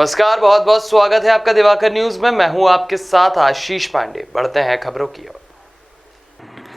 नमस्कार, बहुत बहुत स्वागत है आपका दिवाकर न्यूज में। मैं हूं आपके साथ आशीष पांडे। बढ़ते हैं खबरों की ओर।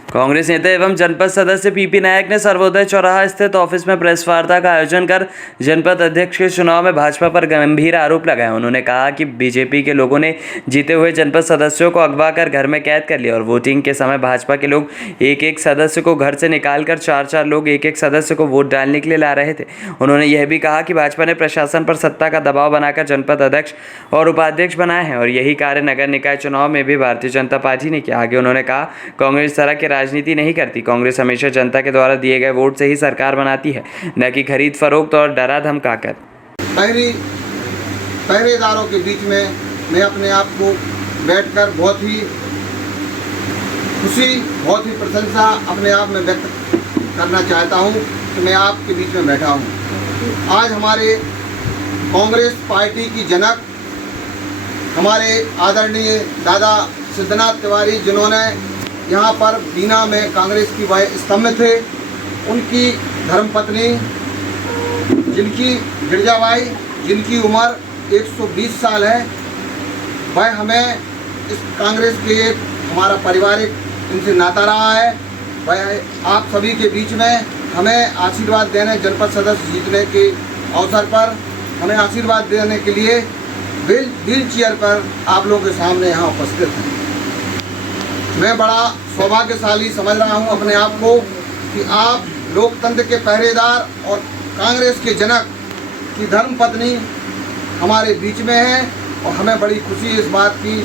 कांग्रेस नेता एवं जनपद सदस्य पीपी नायक ने सर्वोदय चौराहा स्थित ऑफिस में प्रेस वार्ता का आयोजन कर जनपद अध्यक्ष के चुनाव में भाजपा पर गंभीर आरोप लगाए। उन्होंने कहा कि बीजेपी के लोगों ने जीते हुए जनपद सदस्यों को अगवा कर घर में कैद कर लिया और वोटिंग के समय भाजपा के लोग एक एक सदस्य को घर से निकालकर चार लोग एक एक सदस्य को वोट डालने के लिए ला रहे थे। उन्होंने यह भी कहा कि भाजपा ने प्रशासन पर सत्ता का दबाव बनाकर जनपद अध्यक्ष और उपाध्यक्ष बनाए हैं और यही कार्य नगर निकाय चुनाव में भी भारतीय जनता पार्टी ने किया। आगे उन्होंने कहा, कांग्रेस तरह के राजनीति नहीं करती। कांग्रेस हमेशा जनता के द्वारा दिए गए वोट से ही सरकार बनाती है, न कि खरीद फरोख्त और डरा धमकाकर। पहरेदारों के बीच में मैं अपने आप को बैठकर बहुत ही खुशी, बहुत ही प्रशंसा अपने आप में व्यक्त करना चाहता हूं कि मैं आपके बीच में बैठा हूं। आज हमारे कांग्रेस पार्टी की जनक हमारे आदरणीय दादा सिद्धनाथ तिवारी, जिन्होंने यहाँ पर बीना में कांग्रेस की वह स्तंभ थे, उनकी धर्मपत्नी जिनकी गिरजाबाई, जिनकी उम्र 120 साल है, वह हमें इस कांग्रेस के हमारा पारिवारिक इनसे नाता रहा है। वह आप सभी के बीच में हमें आशीर्वाद देने, जनपद सदस्य जीतने के अवसर पर हमें आशीर्वाद देने के लिए व्हील चेयर पर आप लोगों के सामने यहाँ उपस्थित हैं। मैं बड़ा सौभाग्यशाली समझ रहा हूं अपने आप को कि आप लोकतंत्र के पहरेदार और कांग्रेस के जनक की धर्मपत्नी हमारे बीच में है और हमें बड़ी खुशी इस बात की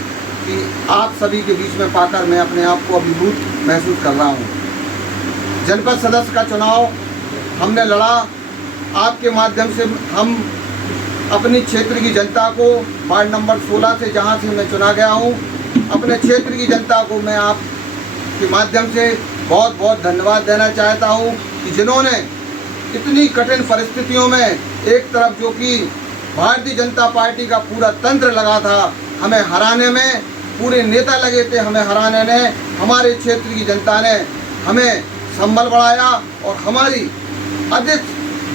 कि आप सभी के बीच में पाकर मैं अपने आप को अभिभूत महसूस कर रहा हूं। जनपद सदस्य का चुनाव हमने लड़ा, आपके माध्यम से हम अपनी क्षेत्र की जनता को वार्ड नंबर 16 से जहां से मैं चुना गया हूं, अपने क्षेत्र की जनता को मैं आप के माध्यम से बहुत बहुत धन्यवाद देना चाहता हूं कि जिन्होंने इतनी कठिन परिस्थितियों में एक तरफ जो कि भारतीय जनता पार्टी का पूरा तंत्र लगा था हमें हराने में, पूरे नेता लगे थे हमें हराने में, हमारे क्षेत्र की जनता ने हमें संबल बढ़ाया और हमारी अधिक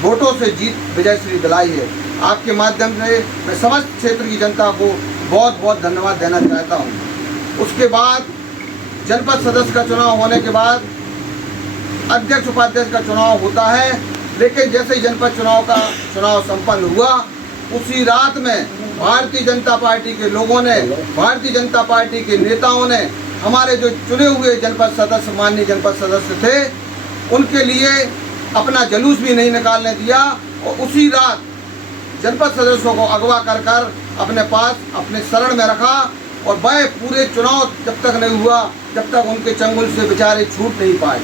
वोटों से जीत विजयश्री दिलाई है। आपके माध्यम से मैं समस्त क्षेत्र की जनता को बहुत बहुत धन्यवाद देना चाहता हूं। उसके बाद जनपद सदस्य का चुनाव होने के बाद अध्यक्ष उपाध्यक्ष का चुनाव होता है, लेकिन जैसे ही जनपद चुनाव संपन्न हुआ, उसी रात में भारतीय जनता पार्टी के लोगों ने, भारतीय जनता पार्टी के नेताओं ने हमारे जो चुने हुए जनपद सदस्य, माननीय जनपद सदस्य थे, उनके लिए अपना जुलूस भी नहीं निकालने दिया और उसी रात जनपद सदस्यों को अगवा कर अपने पास अपने शरण में रखा और वह पूरे चुनाव जब तक नहीं हुआ, जब तक उनके चंगुल से बेचारे छूट नहीं पाए।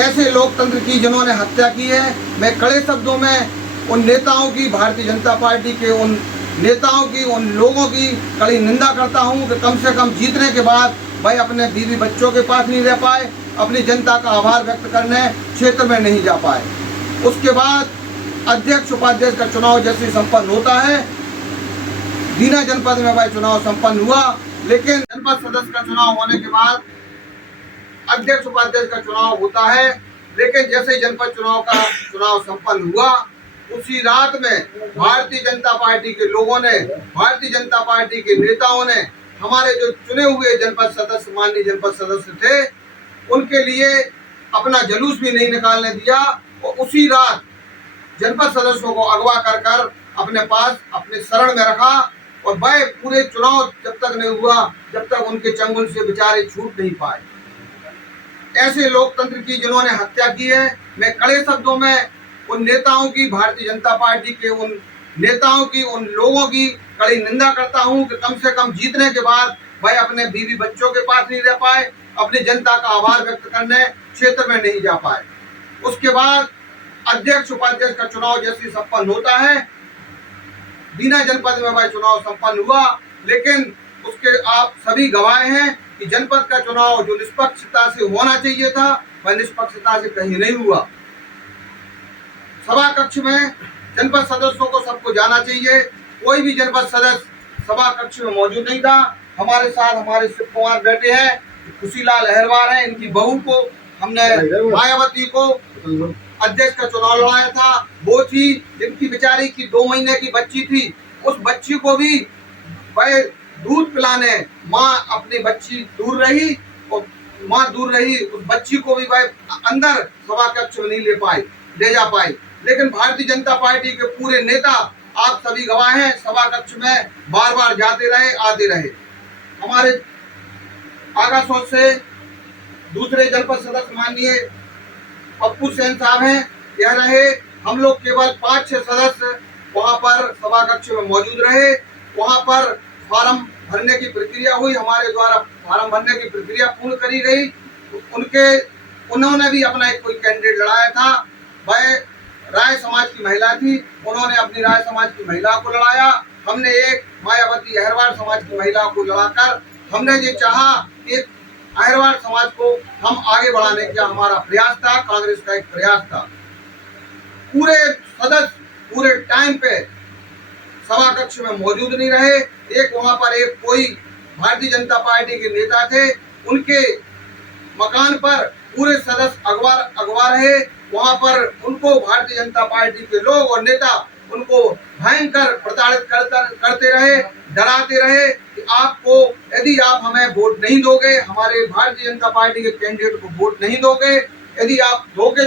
ऐसे लोकतंत्र की जिन्होंने हत्या की है, मैं कड़े शब्दों में उन नेताओं की, भारतीय जनता पार्टी के उन नेताओं की, उन लोगों की कड़ी निंदा करता हूं कि कम से कम जीतने के बाद भाई अपने बीवी बच्चों के पास नहीं रह पाए, अपनी जनता का आभार व्यक्त करने क्षेत्र में नहीं जा पाए। उसके बाद अध्यक्ष उपाध्यक्ष का चुनाव जैसे संपन्न होता है, बीना जनपद में वह चुनाव संपन्न हुआ, लेकिन जनपद सदस्य का चुनाव होने के बाद अध्यक्ष उपाध्यक्ष का चुनाव होता है, लेकिन जैसे जनपद चुनाव संपन्न हुआ, उसी रात में भारतीय जनता पार्टी के लोगों ने, भारतीय जनता पार्टी के नेताओं ने हमारे जो चुने हुए जनपद सदस्य, माननीय जनपद सदस्य थे, उनके लिए अपना जुलूस भी नहीं निकालने दिया और उसी रात जनपद सदस्यों को अगवा कर अपने पास अपने शरण में रखा और वह पूरे चुनाव जब तक नहीं हुआ, जब तक उनके चंगुल से बेचारे छूट नहीं पाए। ऐसे लोकतंत्र की जिन्होंने हत्या की है, मैं कड़े शब्दों में उन नेताओं की, भारतीय जनता पार्टी के उन नेताओं की, उन लोगों की कड़ी निंदा करता हूं कि कम से कम जीतने के बाद वह अपने बीवी बच्चों के पास नहीं रह पाए, अपनी जनता का आभार व्यक्त करने क्षेत्र में नहीं जा पाए। उसके बाद अध्यक्ष उपाध्यक्ष का चुनाव जैसे संपन्न होता है, बीना जनपद में वह चुनाव संपन्न हुआ, लेकिन उसके आप सभी गवाह हैं कि जनपद का चुनाव जो निष्पक्षता से होना चाहिए था, वह निष्पक्षता से कहीं नहीं हुआ। सभा कक्ष में जनपद सदस्यों को सबको जाना चाहिए, कोई भी जनपद सदस्य सभा कक्ष में मौजूद नहीं था। हमारे साथ हमारे शिव कुमार बैठे हैं, खुशीलाल अहरवार हैं, इनकी बहू को हमने, मायावती को अध्यक्ष का चुनाव लड़ाया था। वो थी जिनकी बेचारी की 2 महीने की बच्ची थी, उस बच्ची को भी वह दूध पिलाने माँ अपनी बच्ची दूर रही और माँ दूर रही, उस बच्ची को भी वह अंदर सभा कक्ष में नहीं ले जा पाई। लेकिन भारतीय जनता पार्टी के पूरे नेता, आप सभी गवाह हैं, सभा कक्ष में बार बार जाते रहे, आते रहे। हमारे आगासोच से दूसरे जनपद सदस्य माननीय पप्पू सेन साहब हैं, यह रहे। हम लोग केवल 5-6 सदस्य वहां पर सभा कक्ष में मौजूद रहे। वहां पर फार्म भरने की प्रक्रिया हुई, हमारे द्वारा फार्म भरने की प्रक्रिया पूर्ण करी गई। उन्होंने भी अपना एक कोई कैंडिडेट लड़ाया था, वह राय समाज की महिला थी, उन्होंने अपनी राय समाज की महिला को लड़ाया। हमने एक मायावती अहिरवार समाज की महिला को लड़ाकर हमने ये चाहा कि अहिरवार समाज को हम आगे बढ़ाने का हमारा प्रयास था, कांग्रेस का एक प्रयास था। पूरे सदस्य पूरे टाइम पे सभा कक्ष में मौजूद नहीं रहे। एक वहां पर एक कोई भारतीय जनता पार्टी के नेता थे, उनके मकान पर पूरे सदस्य अगवा रहे। वहां पर उनको भारतीय जनता पार्टी के लोग और नेता उनको भयंकर प्रताड़ित करते रहे, डराते रहे कि आपको यदि आप हमें वोट नहीं दोगे, हमारे भारतीय जनता पार्टी के कैंडिडेट को वोट नहीं दोगे, यदि आप धोखे